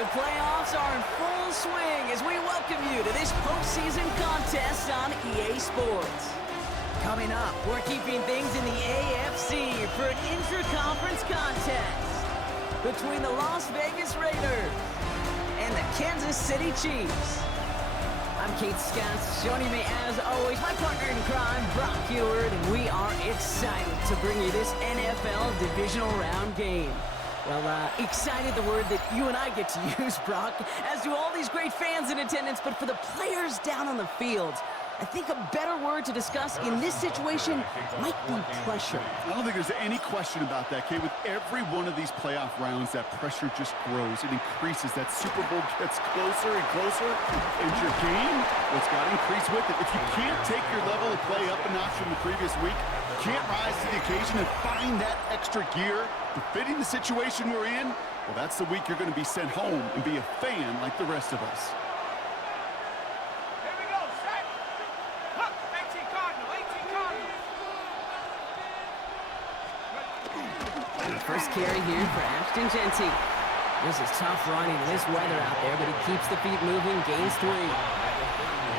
The playoffs are in full swing as we welcome you to this postseason contest on EA Sports. Coming up, we're keeping things in the AFC for an intra-conference contest between the Las Vegas Raiders and the Kansas City Chiefs. I'm Kate Scott, joining me as always, my partner in crime, Brock Heward, and we are excited to bring you this NFL divisional round game. Well, excited, the word that you and I get to use, Brock, as do all these great fans in attendance, but for the players down on the field, I think a better word to discuss in this situation might be pressure. I don't think there's any question about that, Kate. With every one of these playoff rounds, that pressure just grows. It increases. That Super Bowl gets closer and closer. And your game, what's got to increase with it. If you can't take your level of play up a notch from the previous week, can't rise to the occasion and find that extra gear befitting the situation we're in, well, that's the week you're going to be sent home and be a fan like the rest of us. First carry here for Ashton Jeanty. This is tough running in this weather out there, but he keeps the feet moving, gains 3.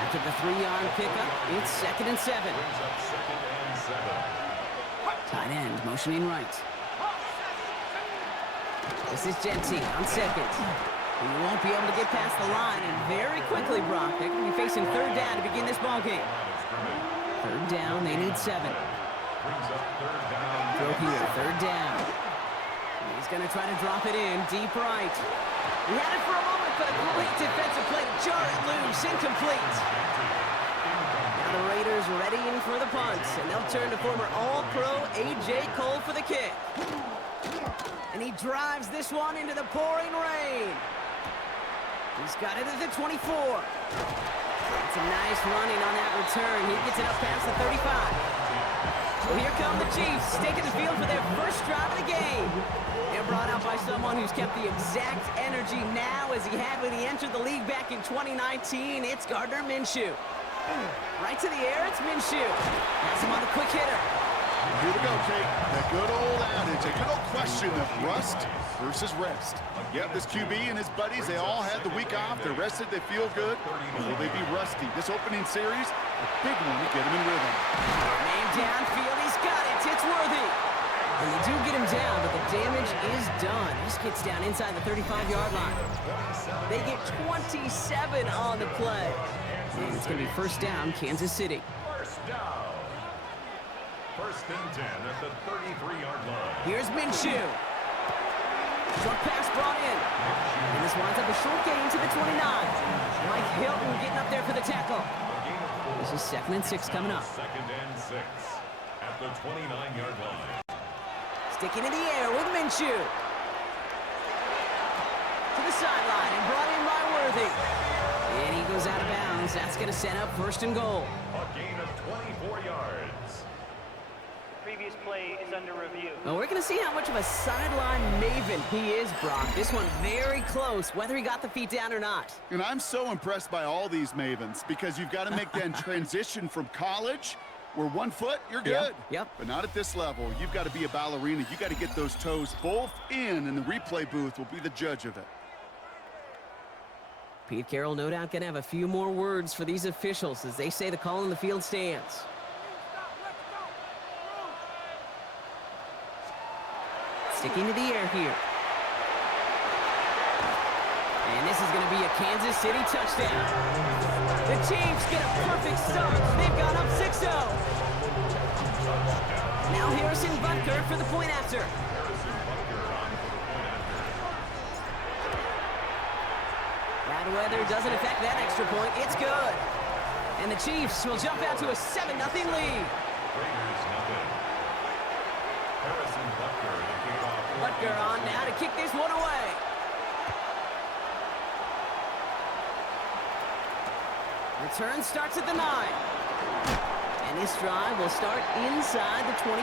After the 3-yard pickup, it's 2nd and 7. Tight end motioning right. This is Jeanty on 2nd. He won't be able to get past the line, and very quickly, Brock, they're going to be facing 3rd down to begin this ballgame. 3rd down, they need 7. Throw here, 3rd down. He's going to try to drop it in, deep right. He had it for a moment, but a great defensive play to jar it loose, incomplete. Now the Raiders readying for the punt, and they'll turn to former All-Pro A.J. Cole for the kick. And he drives this one into the pouring rain. He's got it at the 24. It's a nice running on that return. He gets it up past the 35. So here come the Chiefs, taking the field for their first drive of the game. They're brought out by someone who's kept the exact energy now as he had when he entered the league back in 2019. It's Gardner Minshew. Right to the air, it's Minshew. Has him on the quick hitter. Here we go, Kate. That good old adage, a good old question of rust versus rest. Yep, this QB and his buddies, they all had the week off. They're rested, they feel good. Or will they be rusty? This opening series, a big one to get them in rhythm. Man downfield, he's got it. It's Worthy. And they do get him down, but the damage is done. This gets down inside the 35-yard line. They get 27 on the play. And it's going to be first down, Kansas City. First down. 1st and 10 at the 33-yard line. Here's Minshew. Short pass brought in. And this winds up a short gain to the 29. Mike Hilton getting up there for the tackle. This is 2nd and 6 coming up. 2nd and 6 at the 29-yard line. Sticking in the air with Minshew. To the sideline and brought in by Worthy. And he goes out of bounds. That's going to set up 1st and goal. A gain of 24 yards. Previous play is under review. Well, we're going to see how much of a sideline maven he is, Brock. This one very close, whether he got the feet down or not. And I'm so impressed by all these mavens because you've got to make that transition from college where 1 foot, you're good. Yep. But not at this level. You've got to be a ballerina. You got to get those toes both in, and the replay booth will be the judge of it. Pete Carroll no doubt going to have a few more words for these officials as they say the call on the field stands. Sticking to the air here. And this is going to be a Kansas City touchdown. The Chiefs get a perfect start. They've gone up 6-0. Now Harrison Butker for the point after. Bad weather doesn't affect that extra point. It's good. And the Chiefs will jump out to a 7-0 lead. Butker on now to kick this one away. Return starts at the 9. And this drive will start inside the 25.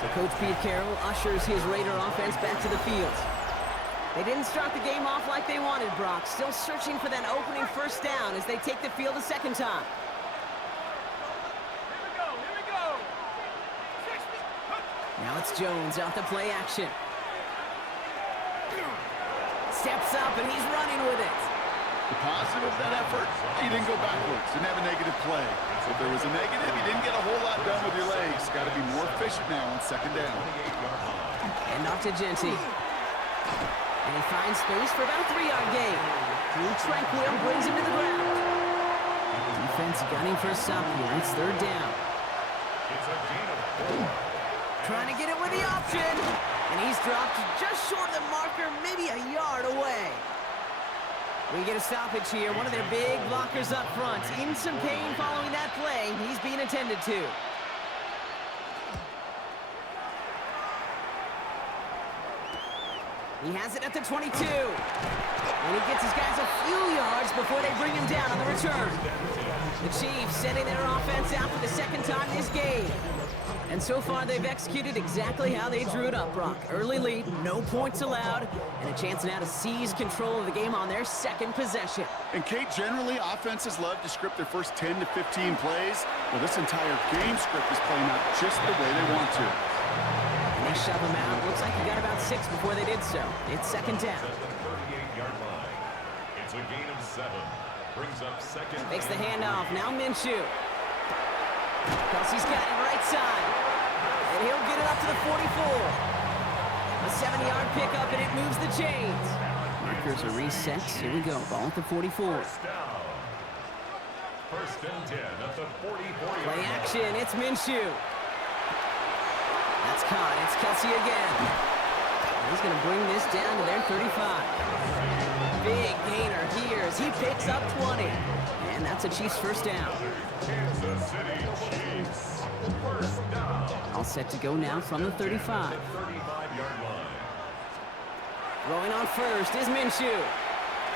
So Coach Pete Carroll ushers his Raider offense back to the field. They didn't start the game off like they wanted, Brock. Still searching for that opening first down as they take the field a second time. Now it's Jones out the play action. Steps up, and he's running with it. The positive of that effort, he didn't go backwards, didn't have a negative play. If there was a negative, he didn't get a whole lot done with your legs. Got to be more efficient now on second down. And off to Genty. And he finds space for about a 3-yard gain. Drew Tranquil brings him to the ground. Defense gunning for a stop here. It's third down. It's a gain of 4. Trying to get it with the option. And he's dropped just short of the marker, maybe a yard away. We get a stoppage here. One of their big blockers up front. In some pain following that play. He's being attended to. He has it at the 22. And he gets his guys a few yards before they bring him down on the return. The Chiefs sending their offense out for the second time this game. And so far, they've executed exactly how they drew it up, Brock. Early lead, no points allowed, and a chance now to seize control of the game on their second possession. And Kate, generally, offenses love to script their first 10 to 15 plays. Well, this entire game script is playing out just the way they want to. And they shove him out. Looks like he got about 6 before they did so. It's second down. At the 38-yard line. It's a gain of 7. Brings up second. Makes the handoff. Now Minshew. Kelsey's got it right side. And he'll get it up to the 44. A 7-yard pickup, and it moves the chains. Markers are reset. Here we go. Ball at the 44. First down. First and 10 at the 44-yard Play line. action. It's Minshew. That's caught. It's Kelsey again. He's going to bring this down to their 35. Big gainer here as he picks up 20. And that's a Chiefs first down. Kansas City Chiefs. First down. All set to go now from the 35. 35-yard line. Throwing on first is Minshew.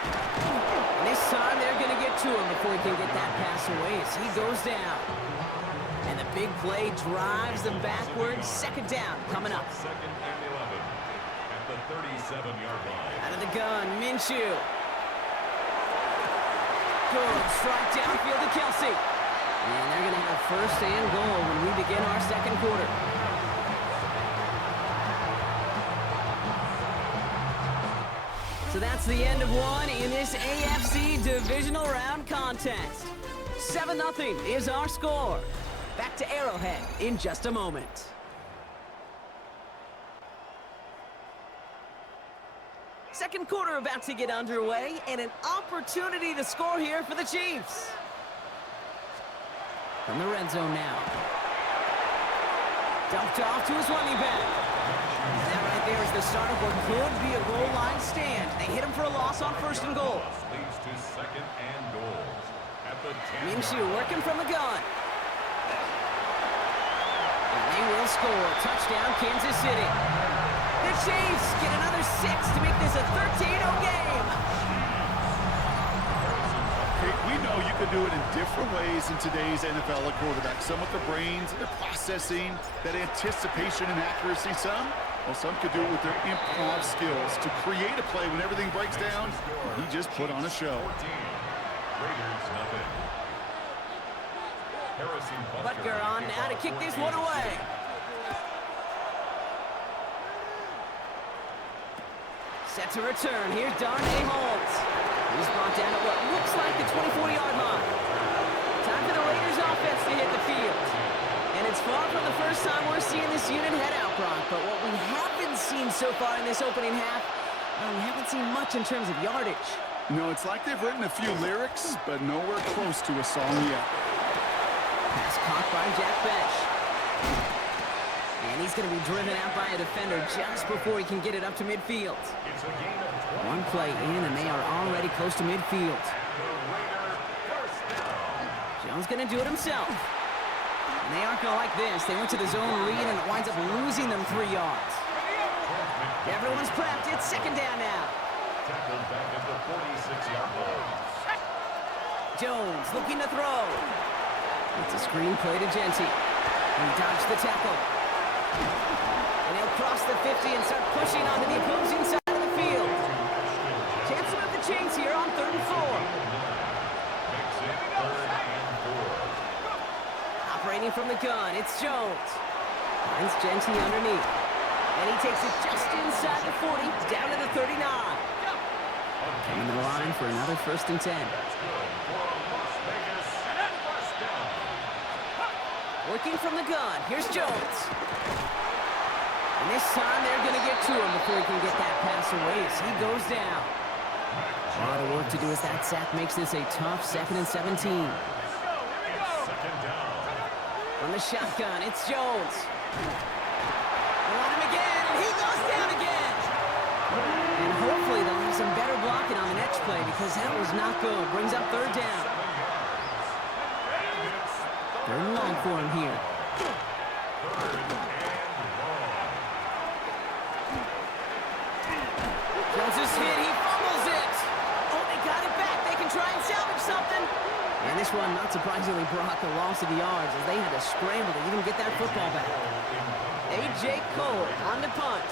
And this time they're going to get to him before he can get that pass away as he goes down. And the big play drives them backwards. Second down coming up. Second and 11 at the 37-yard line. Out of the gun, Minshew. Good strike downfield to Kelsey. And they're going to have first and goal when we begin our second quarter. So that's the end of one in this AFC Divisional Round contest. 7-0 is our score. Back to Arrowhead in just a moment. Second quarter about to get underway, and an opportunity to score here for the Chiefs. From the red zone now. Dumped off to his running back. That right there is the start of what could be a goal line stand. They hit him for a loss on first and goal. Leads to second and goal at the 10. Minshew working from the gun. And they will score. Touchdown, Kansas City. The Chiefs get another 6 to make this a 13-0 game. Kate, we know you can do it in different ways in today's NFL at quarterback. Some with their brains, their processing, that anticipation and accuracy. Some could do it with their improv skills to create a play when everything breaks down. He just put on a show. 14. Raiders nothing. Harrison Butker on now to kick this one away. Set to return. Here's Darnay Holmes. He's brought down at what looks like the 24-yard line. Time for the Raiders offense to hit the field. And it's far from the first time we're seeing this unit head out, Brock. But what we haven't seen so far in this opening half, well, we haven't seen much in terms of yardage. No, it's like they've written a few lyrics, but nowhere close to a song yet. Pass caught by Jack Bench. And he's going to be driven out by a defender just before he can get it up to midfield. It's a gain of 20. One play in, and they are already close to midfield. The Raider first down. Jones going to do it himself. And they aren't going to like this. They went to the zone lead, and it winds up losing them 3 yards. Everyone's prepped. It's second down now. Tackled back at the 46-yard line. Jones looking to throw. It's a screen play to Genty. He dodged the tackle. And he'll cross the 50 and start pushing onto the opposing side of the field. Chance to move the chains here on 3rd and 4. Makes it 3rd and 4. Operating from the gun, it's Jones. Finds Genty underneath. And he takes it just inside the 40, down to the 39. Coming to the line for another 1st and 10. Working from the gun. Here's Jones. And this time they're going to get to him before he can get that pass away as he goes down. A lot of work to do as that sack makes this a tough 2nd and 17. From the shotgun, it's Jones. They want him again, and he goes down again. And hopefully they'll have some better blocking on the next play because that was not good. Brings up 3rd down. 3rd and long for him here. Jones is hit. He fumbles it. Oh, they got it back. They can try and salvage something. And this one, not surprisingly, brought the loss of the yards as they had to scramble to even get that football back. A.J. Cole on the punt.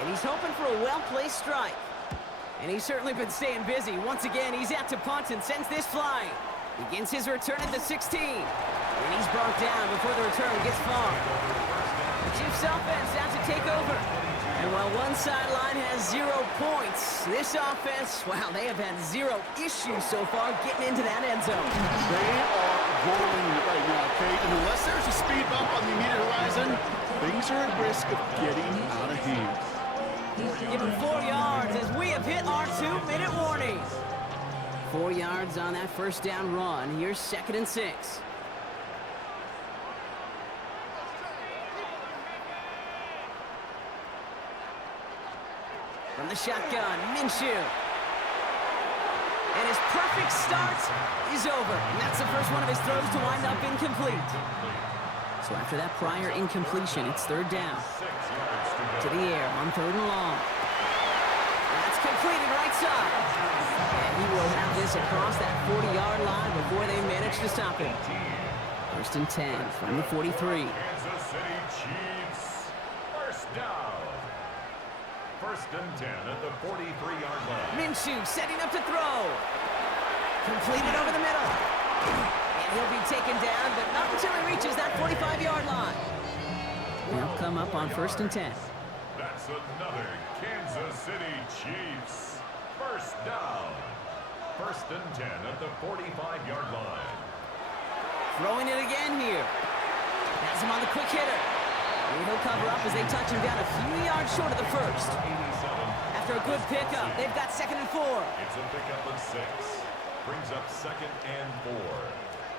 And he's hoping for a well-placed strike. And he's certainly been staying busy. Once again, he's out to punt and sends this flying. Begins his return at the 16. And he's brought down before the return gets far. The Chiefs offense out to take over. And while one sideline has 0 points, this offense, wow, they have had 0 issues so far getting into that end zone. They are rolling right now, Kate. And unless there's a speed bump on the immediate horizon, things are at risk of getting out of hand. Give him 4 yards as we have hit our 2-minute warning. 4 yards on that 1st down run. Here's 2nd and 6. From the shotgun, Minshew. And his perfect start is over. And that's the first one of his throws to wind up incomplete. So after that prior incompletion, it's 3rd down. To the air on 3rd and long. That's completed right side. And he will have this across that 40-yard line before they manage to stop him. 1st and 10 from the 43. Kansas City Chiefs. 1st down. 1st and 10 at the 43-yard line. Minshew setting up to throw. Completed over the middle. And he'll be taken down, but not until he reaches that 45-yard line. They'll come up on 1st and 10. That's another Kansas City Chiefs. 1st down. 1st and 10 at the 45-yard line. Throwing it again here. Has him on the quick hitter. And he'll cover up as they touch him down a few yards short of the 1st. After a good pickup, they've got 2nd and 4. It's a pickup of 6. Brings up 2nd and 4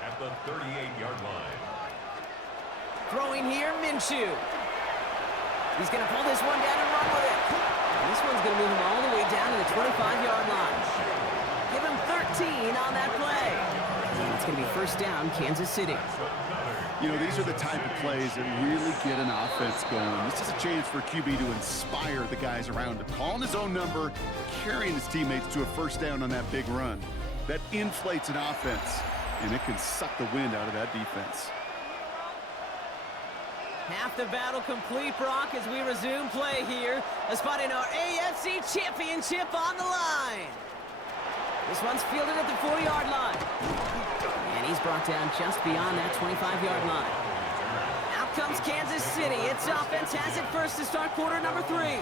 at the 38-yard line. Throwing here, Minshew. He's going to pull this one down and run with it. And this one's going to move him all the way down to the 25-yard line. Give him 13 on that play. And it's going to be 1st down, Kansas City. You know, these are the type of plays that really get an offense going. This is a chance for QB to inspire the guys around him. Calling his own number, carrying his teammates to a 1st down on that big run. That inflates an offense, and it can suck the wind out of that defense. Half the battle complete, Brock, as we resume play here. A spot in our AFC Championship on the line. This one's fielded at the 4-yard line. And he's brought down just beyond that 25-yard line. Out comes Kansas City. Its offense has it first to start quarter number 3.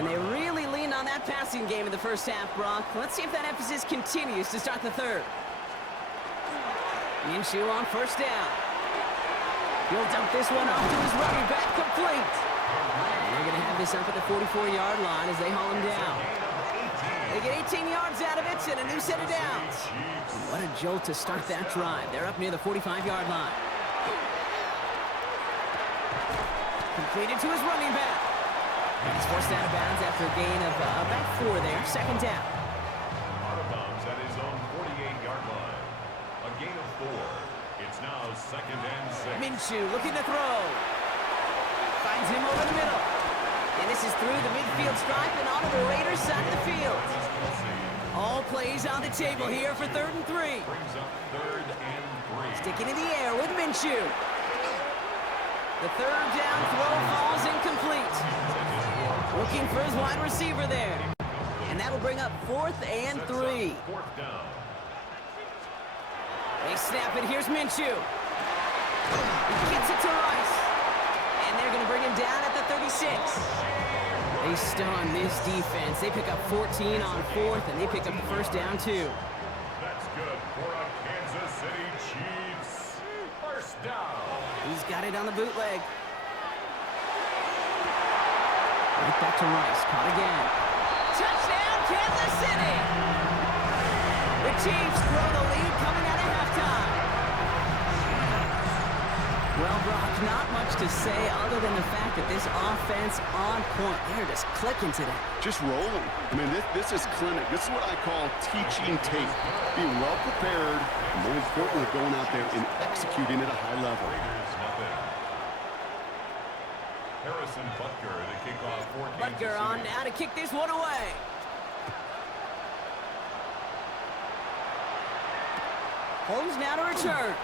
And they really leaned on that passing game in the 1st half, Brock. Let's see if that emphasis continues to start the 3rd. Minshew on 1st down. He'll dump this one off to his running back, complete. And they're going to have this up at the 44-yard line as they haul him down. They get 18 yards out of it and a new set of downs. And what a jolt to start that drive. They're up near the 45-yard line. Completed to his running back. And he's forced out of bounds after a gain of about 4 there. 2nd down. Out of bounds at his own 48-yard line. A gain of 4. It's now 2nd and 6. Minshew looking to throw. Finds him over the middle. And this is through the midfield stripe and onto the Raiders side of the field. All plays on the table here for 3rd and 3. Brings up 3rd and 3. Sticking in the air with Minshew. The 3rd down throw falls incomplete. Looking for his wide receiver there. And that'll bring up 4th and 3. 4th down. They snap it. Here's Minshew. He gets it to Rice. And they're going to bring him down at the 36. They stun this defense. They pick up 14 on fourth, and they pick up the first down, too. That's good for a Kansas City Chiefs. First down. He's got it on the bootleg. Right back to Rice. Caught again. Touchdown, Kansas City! The Chiefs grow the lead coming out of halftime. Well, Brock, not much to say other than the fact that this offense on point. They're just clicking today. Just rolling. I mean, this is clinic. This is what I call teaching tape. Being well prepared, and more importantly, going out there and executing at a high level. Raiders nothing. Harrison Butker to kick off for Kansas Butker City. on now to kick this one away. Holmes now to return.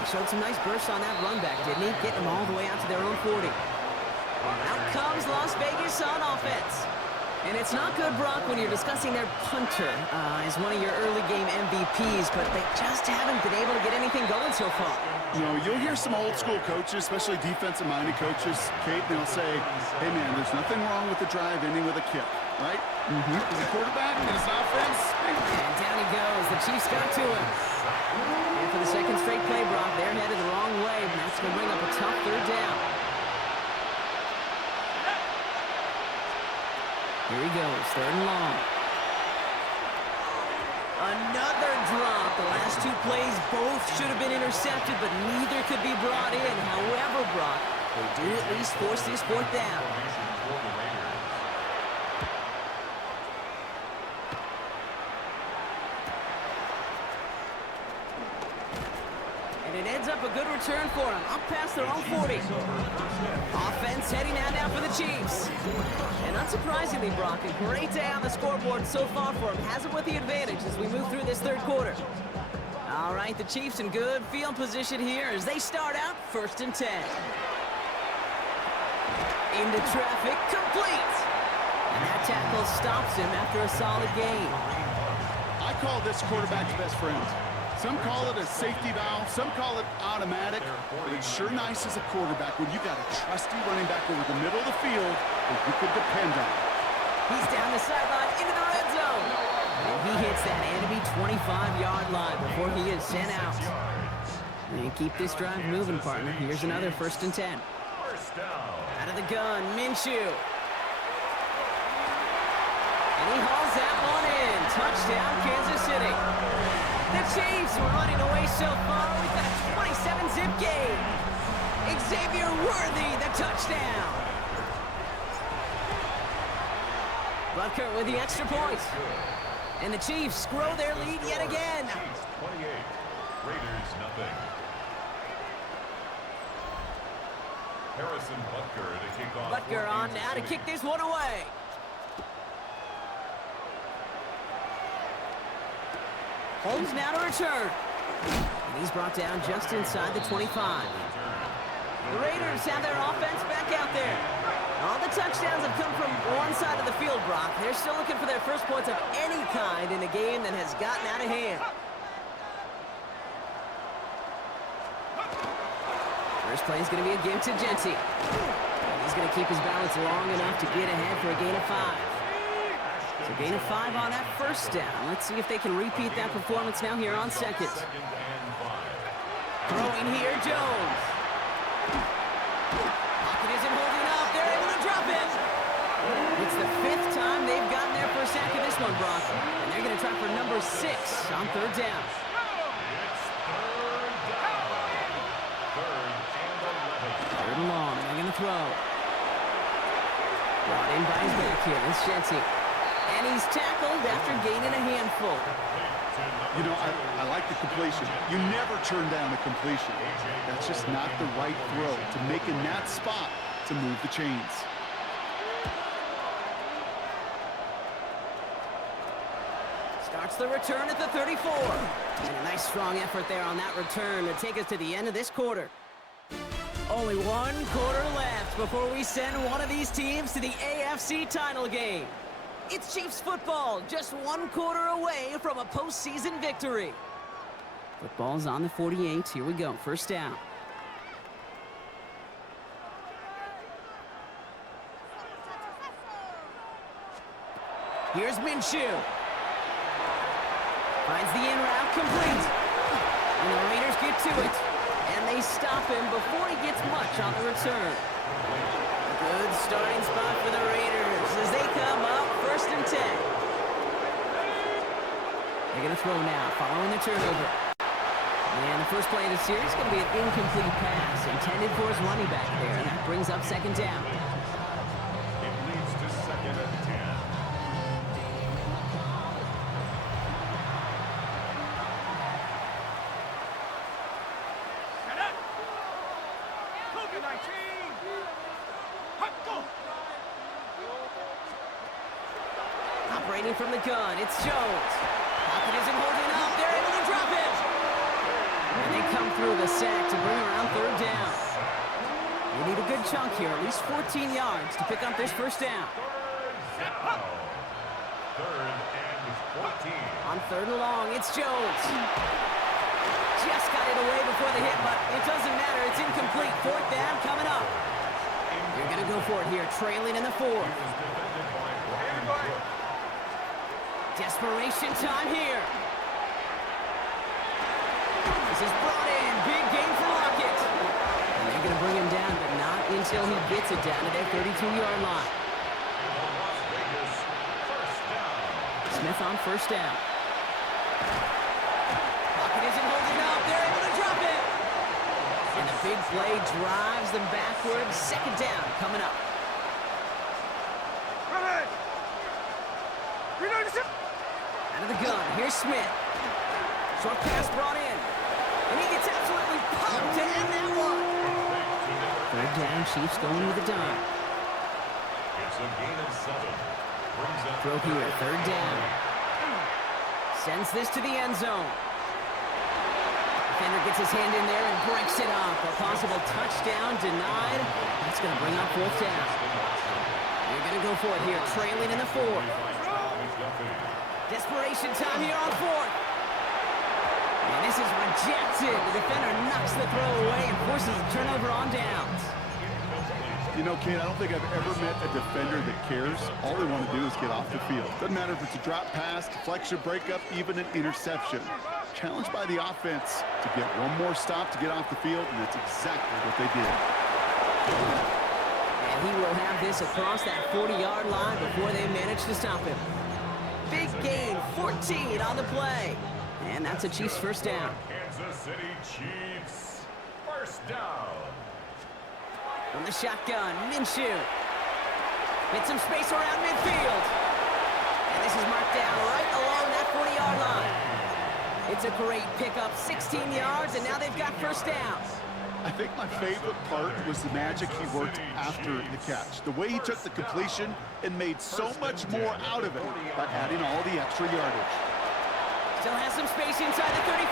He showed some nice bursts on that run back, didn't he? Getting them all the way out to their own 40. Out comes Las Vegas on offense. And it's not good, Brock, when you're discussing their punter as one of your early game MVPs, but they just haven't been able to get anything going so far. You know, you'll hear some old school coaches, especially defensive-minded coaches, Kate, they'll say, hey, man, there's nothing wrong with the drive ending with a kick, right? He's a quarterback in his offense. And down he goes. The Chiefs got to him. And for the second straight play, Brock, they're headed the wrong way, and that's going to bring up a tough third down. Here he goes, third and long. Another drop. The last two plays both should have been intercepted, but neither could be brought in. However, Brock, they do at least force this fourth down. And it ends up a good return for them, up past their own 40. Offense heading out now for the Chiefs. And unsurprisingly, Brock, a great day on the scoreboard so far for them. Has it with the advantage as we move through this third quarter. All right, the Chiefs in good field position here as they start out 1st and 10. Into traffic, complete. And that tackle stops him after a solid gain. I call this quarterback's best friend. Some call it a safety valve, some call it automatic, but it's sure nice as a quarterback when you got a trusty running back over the middle of the field that you could depend on. He's down the sideline into the red zone. And he hits that enemy 25-yard line before he is sent out. And keep this drive moving, partner. Here's another 1st and 10. First down. Out of the gun, Minshew. And he hauls that one in. Touchdown, Kansas City. The Chiefs were running away so far with that 27-zip game. Xavier Worthy, the touchdown. Butker with the extra point. And the Chiefs grow their lead yet again. Chiefs 28. Raiders nothing. Harrison Butker to kick off. Butker on now to kick this one away. Holmes now to return. And he's brought down just inside the 25. The Raiders have their offense back out there. All the touchdowns have come from one side of the field, Brock. They're still looking for their first points of any kind in a game that has gotten out of hand. First play is going to be a give to Genty. And he's going to keep his balance long enough to get ahead for a gain of 5. So gain of 5 on that first down. Let's see if they can repeat that performance now here on second. Throwing here, Jones. Pocket isn't holding up. They're able to drop it. It's the 5th time they've gotten there for a sack of this one, Brock. And they're going to try for number 6 on third down. Third and long. They're going to throw. Brought in by his back here. It's Genty. And he's tackled after gaining a handful. You know, I like the completion. You never turn down a completion. That's just not the right throw to make in that spot to move the chains. Starts the return at the 34. And a nice strong effort there on that return to take us to the end of this quarter. Only one quarter left before we send one of these teams to the AFC title game. It's Chiefs football, just one quarter away from a postseason victory. Football's on the 48. Here we go, first down. Here's Minshew. Finds the in route, complete. And the Raiders get to it. And they stop him before he gets much on the return. Good starting spot for the Raiders as they come up 1st and 10. They're going to throw now, following the turnover. And the first play of the series is going to be an incomplete pass intended for his running back there. And that brings up 2nd down. It leads to 2nd and 10. Operating from the gun, it's Jones. Pocket isn't holding up. They're able to drop it. And they come through the sack to bring around 3rd down. They need a good chunk here, at least 14 yards to pick up this 1st down. 3rd and 14. On 3rd and long, it's Jones. Just got it away before the hit, but it doesn't matter. It's incomplete. 4th down coming up. They're going to go for it here, trailing in the 4th. Desperation time here. This is brought in. Big gain for Lockett. And they're going to bring him down, but not until he gets it down to their 32-yard line. Smith on 1st down. Lockett isn't holding up. They're able to drop it. And the big play drives them backwards. 2nd down coming up. Out of the gun, here's Smith. Short pass brought in. And he gets absolutely pumped to end that one. 3rd down, Chiefs going with the dime. It's a gain of 7. Brings up Throw here, 3rd down. Sends this to the end zone. Defender gets his hand in there and breaks it up. A possible touchdown denied. That's going to bring up 4th down. They're going to go for it here, trailing in the 4th. Desperation time here on 4th. And this is rejected. The defender knocks the throw away and forces a turnover on downs. You know, Kate, I don't think I've ever met a defender that cares. All they want to do is get off the field. Doesn't matter if it's a drop pass, deflection, breakup, even an interception. Challenged by the offense to get one more stop to get off the field, and that's exactly what they did. And he will have this across that 40-yard line before they manage to stop him. Big gain, 14 on the play. And that's a Chiefs 1st down. Kansas City Chiefs. 1st down. From the shotgun, Minshew. Hit some space around midfield. And this is marked down right along that 40-yard line. It's a great pickup, 16 yards, and now they've got 1st down. I think my favorite part was the magic he worked after the catch. The way he took the completion and made so much more out of it by adding all the extra yardage. Still has some space inside the 35.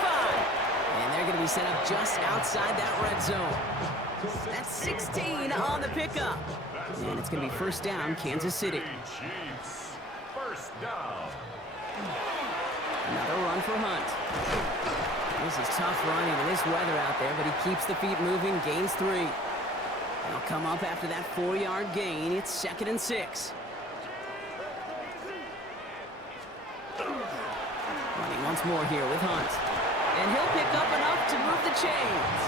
And they're going to be set up just outside that red zone. That's 16 on the pickup. And it's going to be 1st down, Kansas City. Chiefs. 1st down. Another run for Hunt. This is tough running in this weather out there, but he keeps the feet moving, gains 3. They'll come up after that 4-yard gain. It's 2nd and 6. Running once more here with Hunt. And he'll pick up enough to move the chains.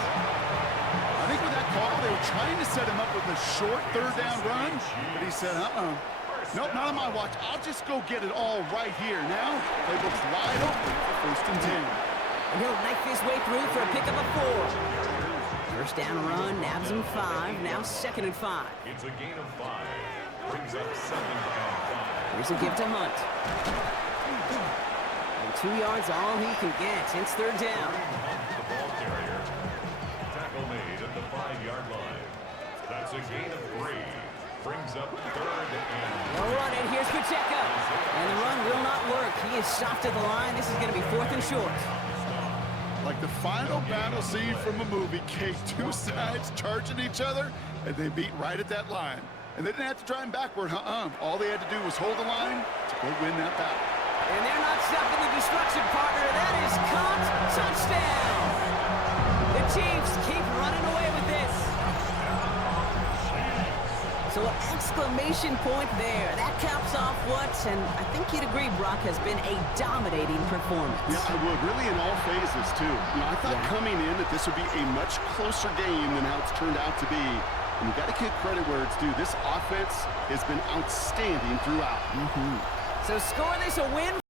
I think with that call, they were trying to set him up with a short 3rd down run, but he said, nope, not on my watch. I'll just go get it all right here. Now, playbook's wide open for 1st and 10. And he'll knife his way through for a pickup of 4. 1st down run, nabs him 5, now 2nd and 5. It's a gain of 5. Brings up 2nd and 5. Here's a give to Hunt. And 2 yards all he can get. It's 3rd down. The ball carrier. Tackle made at the 5-yard line. That's a gain of 3. Brings up 3rd and... They'll run it. Here's Pacheco. And the run will not work. He is stopped at the line. This is going to be 4th and short. Like the final battle scene from a movie, Kate, 2 sides charging each other, and they meet right at that line. And they didn't have to drive backward, All they had to do was hold the line to go win that battle. And they're not stopping the destruction, partner. That is caught. Touchdown. The Chiefs keep running away with this. So an exclamation point there. That caps off what, and I think you'd agree, Brock, has been a dominating performance. Yeah, I would. Really in all phases, too. You know, I thought coming in that this would be a much closer game than how it's turned out to be. And you got to give credit where it's due. This offense has been outstanding throughout. So score this a win